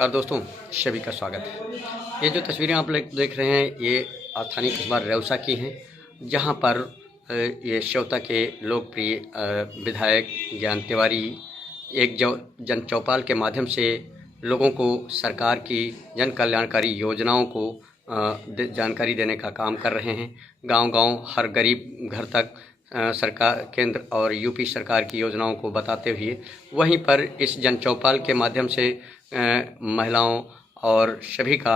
नमस्कार दोस्तों, सभी का स्वागत है। ये जो तस्वीरें आप लोग देख रहे हैं ये स्थानीय कस्बा रेउसा की हैं, जहां पर ये श्योता के लोकप्रिय विधायक ज्ञान तिवारी एक जन चौपाल के माध्यम से लोगों को सरकार की जन कल्याणकारी योजनाओं को जानकारी देने का काम कर रहे हैं। गांव-गांव हर गरीब घर तक सरकार केंद्र और यूपी सरकार की योजनाओं को बताते हुए वहीं पर इस जन चौपाल के माध्यम से महिलाओं और सभी का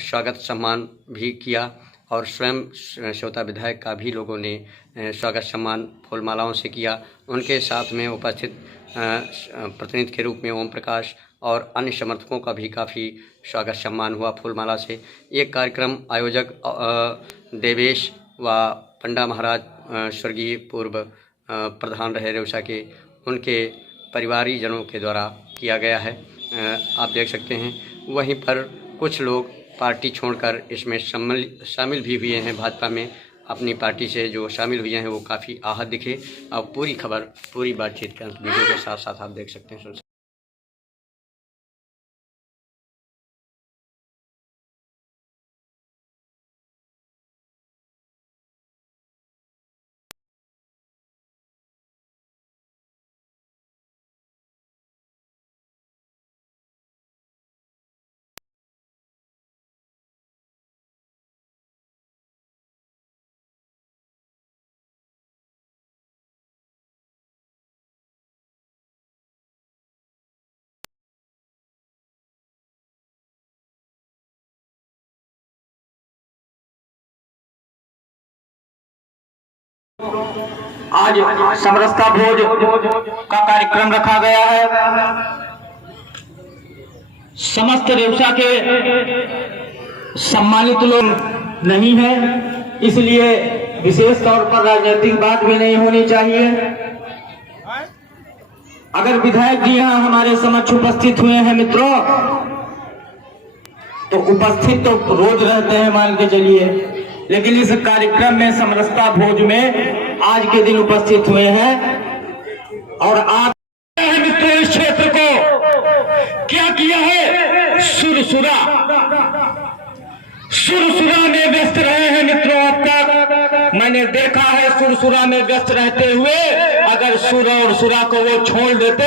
स्वागत सम्मान भी किया और स्वयं श्योता विधायक का भी लोगों ने स्वागत सम्मान फूलमालाओं से किया। उनके साथ में उपस्थित प्रतिनिधि के रूप में ओम प्रकाश और अन्य समर्थकों का भी काफ़ी स्वागत सम्मान हुआ फूलमाला से। ये कार्यक्रम आयोजक देवेश व पंडा महाराज स्वर्गीय पूर्व प्रधान रहे रेउसा के, उनके परिवारीजनों के द्वारा किया गया है। आप देख सकते हैं वहीं पर कुछ लोग पार्टी छोड़कर इसमें शामिल भी हुए हैं। भाजपा में अपनी पार्टी से जो शामिल हुए हैं वो काफ़ी आहत दिखे। अब पूरी खबर पूरी बातचीत के वीडियो के साथ साथ आप देख सकते हैं। आज समरसता भोज का कार्यक्रम रखा गया है। समस्त रेउसा के सम्मानित लोग नहीं है, इसलिए विशेष तौर पर राजनीतिक बात भी नहीं होनी चाहिए। अगर विधायक जी यहाँ हमारे समक्ष उपस्थित हुए हैं मित्रों, तो उपस्थित तो रोज रहते हैं मान के चलिए, लेकिन इस कार्यक्रम में समरसता भोज में आज के दिन उपस्थित हुए हैं। और आप मित्रों इस क्षेत्र को क्या किया है, सुरसुरा में व्यस्त रहे हैं मित्रों। अब तक मैंने देखा है सुरसुरा में व्यस्त रहते हुए अगर सुर और सुरा को वो छोड़ देते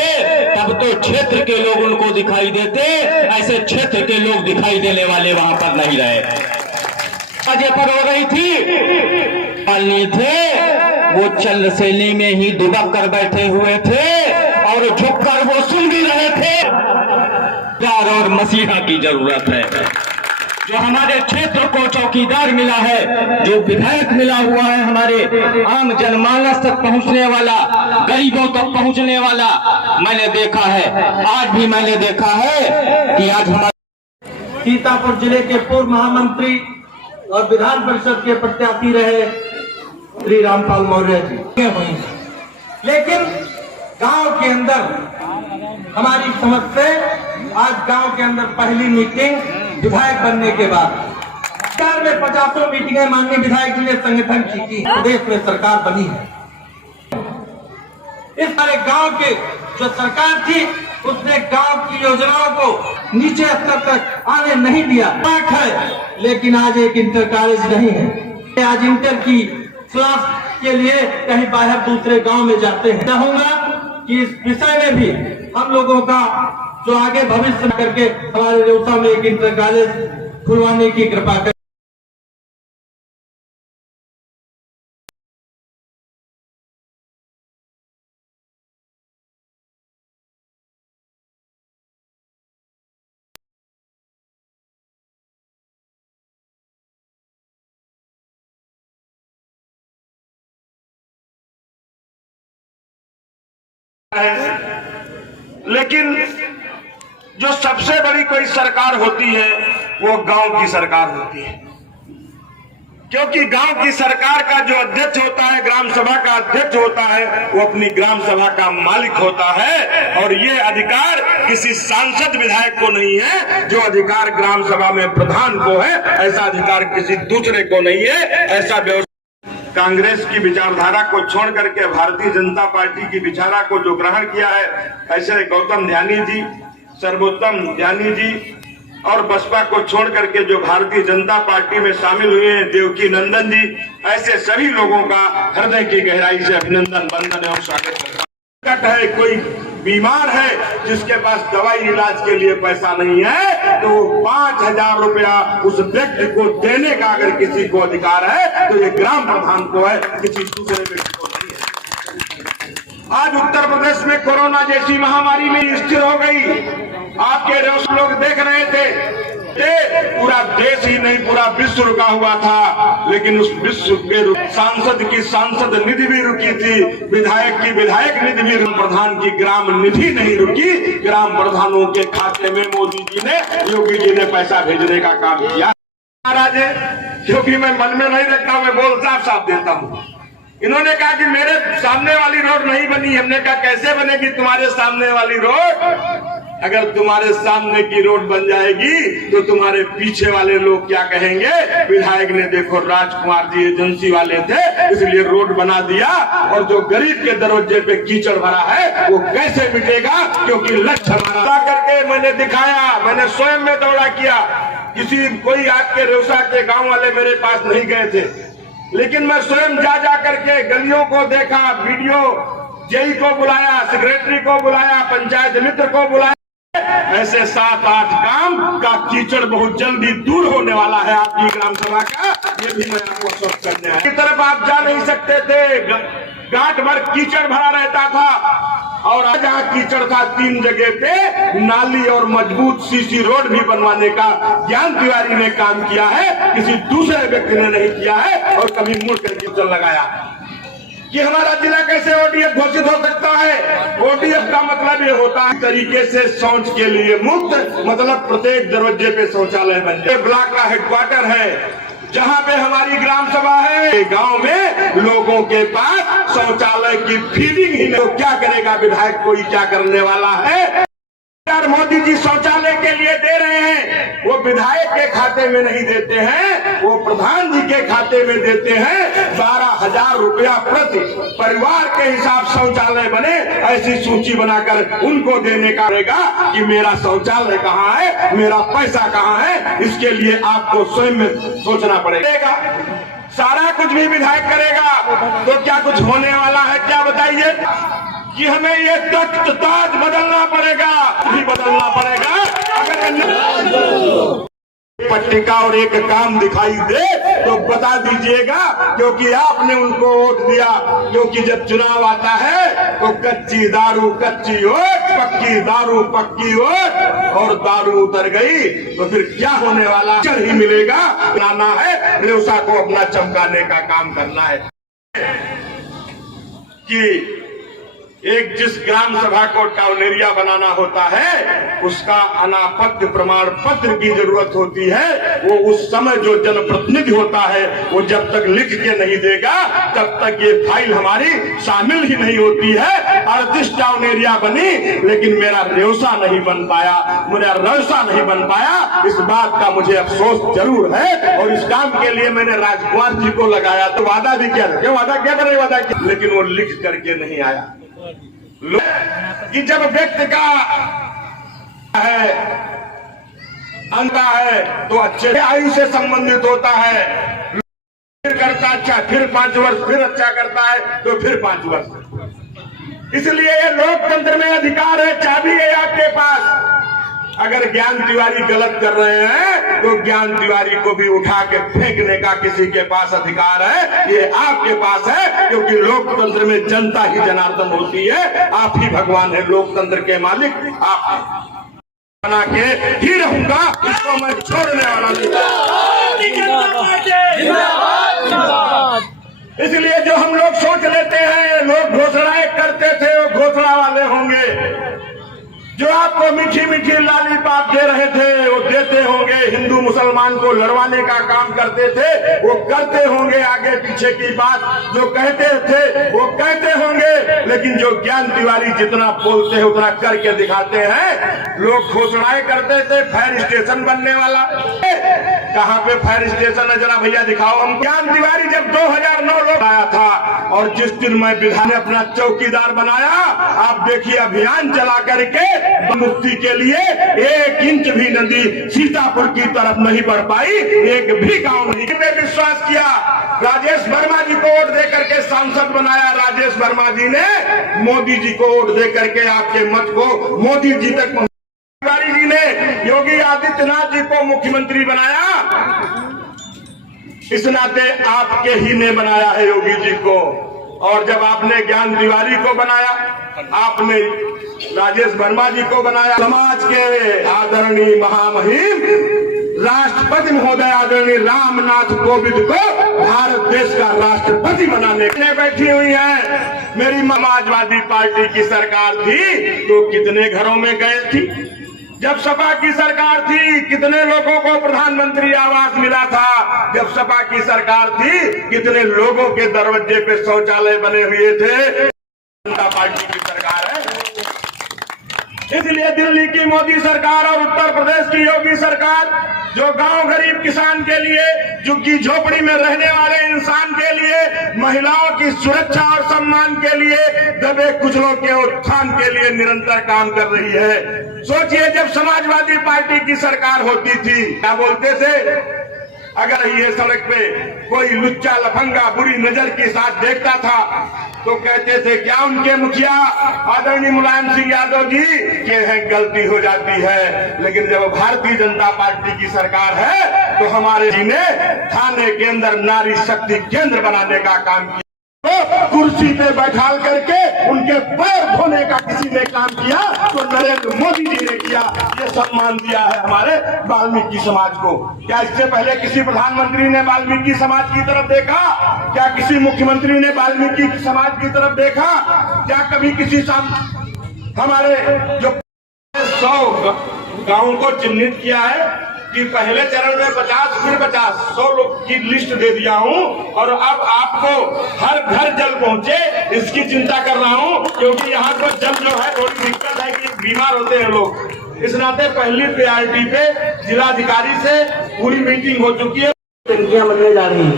तब तो क्षेत्र के लोग उनको दिखाई देते, ऐसे क्षेत्र के लोग दिखाई देने वाले वहां पर नहीं रहे। अजय पर हो रही थी पालनी थे, वो चल शैली में ही दुबक कर बैठे हुए थे और झुककर वो सुन भी रहे थे। प्यार और मसीहा की जरूरत है। जो हमारे क्षेत्र को चौकीदार मिला है, जो विधायक मिला हुआ है, हमारे आम जनमानस तक पहुंचने वाला, गरीबों तक पहुंचने वाला मैंने देखा है। आज भी मैंने देखा है कि आज हमारे सीतापुर जिले के पूर्व महामंत्री और विधान परिषद के प्रत्याशी रहे श्री रामपाल मौर्य जी हुई, लेकिन गांव के अंदर हमारी समझ से आज गांव के अंदर पहली मीटिंग विधायक बनने के बाद सरकार में 50 मीटिंगें माननीय विधायक जी ने संगठन की थी, प्रदेश में सरकार बनी है। इस सारे गांव के जो सरकार थी उसने गांव की योजनाओं को नीचे स्तर तक आने नहीं दिया है, लेकिन आज एक इंटर कॉलेज नहीं है। आज इंटर की क्लास के लिए कहीं बाहर दूसरे गांव में जाते हैं। चाहूंगा कि इस विषय में भी हम लोगों का जो आगे भविष्य करके हमारे रेउसा में एक इंटर कॉलेज खुलवाने की कृपा करें। लेकिन जो सबसे बड़ी कोई सरकार होती है वो गांव की सरकार होती है, क्योंकि गांव की सरकार का जो अध्यक्ष होता है, ग्राम सभा का अध्यक्ष होता है, वो अपनी ग्राम सभा का मालिक होता है। और ये अधिकार किसी सांसद विधायक को नहीं है। जो अधिकार ग्राम सभा में प्रधान को है, ऐसा अधिकार किसी दूसरे को नहीं है। ऐसा कांग्रेस की विचारधारा को छोड़ करके भारतीय जनता पार्टी की विचारा को जो ग्रहण किया है, ऐसे गौतम ध्यानी जी, सर्वोत्तम ज्ञानी जी और बसपा को छोड़ करके जो भारतीय जनता पार्टी में शामिल हुए हैं देवकी नंदन जी, ऐसे सभी लोगों का हृदय की गहराई से अभिनंदन, वंदन और स्वागत करता हूं। है कोई बीमार है जिसके पास दवाई इलाज के लिए पैसा नहीं है तो 5,000 रुपया उस व्यक्ति को देने का अगर किसी को अधिकार है तो ये ग्राम प्रधान को है, किसी दूसरे व्यक्ति को नहीं है। आज उत्तर प्रदेश में कोरोना जैसी महामारी में स्थिर हो गई। आपके लोग देख रहे थे पूरा देश ही नहीं पूरा विश्व रुका हुआ था, लेकिन उस विश्व के सांसद की सांसद निधि भी रुकी थी, विधायक की विधायक निधि भी, प्रधान की ग्राम निधि नहीं रुकी। ग्राम प्रधानों के खाते में मोदी जी ने, योगी जी ने पैसा भेजने का काम किया। महाराज है क्योंकि मैं मन में नहीं रखता, मैं बोल साफ देता हूँ। इन्होंने कहा कि मेरे सामने वाली रोड नहीं बनी। हमने कहा कैसे बनेगी तुम्हारे सामने वाली रोड? अगर तुम्हारे सामने की रोड बन जाएगी तो तुम्हारे पीछे वाले लोग क्या कहेंगे? विधायक ने देखो राजकुमार जी एजेंसी वाले थे इसलिए रोड बना दिया, और जो गरीब के दरवाजे पे कीचड़ भरा है वो कैसे मिटेगा? क्योंकि लक्ष्य हमारा करके मैंने दिखाया, मैंने स्वयं में दौड़ा किया। कोई आपके रेवसा के गांव वाले मेरे पास नहीं गए थे, लेकिन मैं स्वयं जा करके गलियों को देखा, वीडियो जेई को बुलाया, सेक्रेटरी को बुलाया, पंचायत मित्र को बुलाया। ऐसे 7-8 काम का कीचड़ बहुत जल्दी दूर होने वाला है आपकी ग्राम सभा का, ये भी मैं आपको स्पष्ट करने आया। की तरफ आप जा नहीं सकते थे, गांठ भर कीचड़ भरा रहता था, और जहाँ कीचड़ था 3 जगह पे नाली और मजबूत सीसी रोड भी बनवाने का ज्ञान तिवारी ने काम किया है, किसी दूसरे व्यक्ति ने नहीं किया है। और कभी मुड़ कर कीचड़ लगाया कि हमारा जिला कैसे ओडीएफ घोषित हो सकता है? ओडीएफ का मतलब ये होता है तरीके से शौच के लिए मुक्त, मतलब प्रत्येक दरवाजे पे शौचालय बन जाए। ब्लॉक का हेडक्वार्टर है जहाँ पे हमारी ग्राम सभा है, गांव में लोगों के पास शौचालय की फीलिंग ही नहीं। तो क्या करेगा विधायक? कोई क्या करने वाला है? मोदी जी शौचालय के लिए दे रहे हैं, वो विधायक के खाते में नहीं देते हैं, वो प्रधान जी के खाते में देते हैं। 12,000 रुपया प्रति परिवार के हिसाब शौचालय बने, ऐसी सूची बनाकर उनको देने का रहेगा कि मेरा शौचालय कहाँ है, मेरा पैसा कहाँ है। इसके लिए आपको स्वयं में सोचना पड़ेगा। सारा कुछ भी विधायक करेगा तो क्या कुछ होने वाला है? क्या बताइए कि हमें ये तख्त ताज बदलना पड़ेगा, भी बदलना पड़ेगा। अगर पट्टिका और एक काम दिखाई दे तो बता दीजिएगा, क्योंकि आपने उनको वोट दिया। क्योंकि जब चुनाव आता है तो कच्ची दारू कच्ची वोट, पक्की दारू पक्की वोट, और दारू उतर गई तो फिर क्या होने वाला? चढ़ ही मिलेगा। लाना है रेवसा को अपना चमकाने का काम करना है कि एक जिस ग्राम सभा को टाउन एरिया बनाना होता है उसका अनापत्य प्रमाण पत्र की जरूरत होती है। वो उस समय जो जनप्रतिनिधि होता है वो जब तक लिख के नहीं देगा तब तक ये फाइल हमारी शामिल ही नहीं होती है। 38 टाउन एरिया बनी लेकिन मेरा रेवसा नहीं बन पाया, मेरा रेवसा नहीं बन पाया। इस बात का मुझे अफसोस जरूर है, और इस काम के लिए मैंने राजकुमार जी को लगाया। तो वादा भी किया था, वादा क्या करे, वादा किया, लेकिन वो लिख करके नहीं आया। कि जब व्यक्ति का है अंता है तो अच्छे आयु से संबंधित होता है, फिर करता अच्छा, फिर 5 वर्ष, फिर अच्छा करता है तो फिर 5 वर्ष। इसलिए ये लोकतंत्र में अधिकार है, चाबी है आपके पास। अगर ज्ञान तिवारी गलत कर रहे हैं तो ज्ञान तिवारी को भी उठा के फेंकने का किसी के पास अधिकार है, ये आपके पास है। क्योंकि लोकतंत्र में जनता ही जनार्दन होती है, आप ही भगवान है, लोकतंत्र के मालिक आप बना के ही रहूंगा, इसको मैं छोड़ने वाला नहीं। इसलिए जो हम लोग सोच लेते हैं, लोग घोषणाएं करते थे वो घोषणा वाले होंगे। जो आपको मीठी मीठी लालीपाप दे रहे थे वो देते होंगे, हिंदू मुसलमान को लड़वाने का काम करते थे वो करते होंगे, आगे पीछे की बात जो कहते थे वो कहते होंगे। लेकिन जो ज्ञान तिवारी जितना बोलते हैं उतना करके दिखाते हैं। लोग घोषणाएं करते थे फायर स्टेशन बनने वाला, कहाँ पे फायर स्टेशन है, जरा भैया दिखाओ हम। ज्ञान तिवारी जब 2009 लोग आया था और जिस दिन मैं विधान ने अपना चौकीदार बनाया, आप देखिए अभियान चला करके मुक्ति के लिए 1 इंच भी नदी सीतापुर की तरफ नहीं बढ़ पाई, एक भी गांव नहीं पे विश्वास किया। राजेश वर्मा जी को वोट दे करके सांसद बनाया, राजेश वर्मा जी ने मोदी जी को वोट दे करके आपके मत को मोदी जी तक तिवारी जी ने योगी आदित्यनाथ जी को मुख्यमंत्री बनाया, इस नाते आपके ही ने बनाया है योगी जी को। और जब आपने ज्ञान तिवारी को बनाया, आपने राजेश वर्मा जी को बनाया, समाज के आदरणीय महामहिम राष्ट्रपति महोदय आदरणीय रामनाथ कोविंद को भारत देश का राष्ट्रपति बनाने के लिए बैठी हुई है। मेरी समाजवादी पार्टी की सरकार थी तो कितने घरों में गए थी? जब सपा की सरकार थी कितने लोगों को प्रधानमंत्री आवास मिला था? जब सपा की सरकार थी कितने लोगों के दरवाजे पे शौचालय बने हुए थे? जनता पार्टी की सरकार है, इसलिए दिल्ली की मोदी सरकार और उत्तर प्रदेश की योगी सरकार जो गांव गरीब किसान के लिए, झुग्गी झोपड़ी में रहने वाले इंसान के लिए, महिलाओं की सुरक्षा और सम्मान के लिए, दबे कुचलों के उत्थान के लिए निरंतर काम कर रही है। सोचिए जब समाजवादी पार्टी की सरकार होती थी क्या बोलते थे? अगर ये सड़क पे कोई लुच्चा लफंगा बुरी नजर के साथ देखता था तो कहते थे क्या उनके मुखिया आदरणीय मुलायम सिंह यादव जी के हैं गलती हो जाती है। लेकिन जब भारतीय जनता पार्टी की सरकार है तो हमारे जी ने थाने के अंदर नारी शक्ति केंद्र बनाने का काम किया, तो कुर्सी पे बैठाल करके उनके पैर धोने का किसी ने काम किया तो नरेंद्र मोदी जी ने किया। ये सम्मान दिया है हमारे वाल्मीकि समाज को। क्या इससे पहले किसी प्रधानमंत्री ने वाल्मीकि समाज की तरफ देखा? क्या किसी मुख्यमंत्री ने वाल्मीकि समाज की तरफ देखा? क्या कभी किसी हमारे जो 100 गाँव को चिन्हित किया है कि पहले चरण में 50 फिर 50 100 लोग की लिस्ट दे दिया हूं और अब आपको हर घर जल पहुंचे इसकी चिंता कर रहा हूं, क्योंकि यहाँ पर जल जो है थोड़ी दिक्कत है कि बीमार होते हैं लोग। इस नाते पहली प्रायोरिटी पे जिलाधिकारी से पूरी मीटिंग हो चुकी है, टंकियां बनने जा रही है।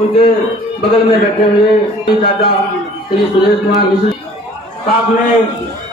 उनके बगल में बैठे हुए दादा श्री सुरेश कुमार मिश्र साहब ने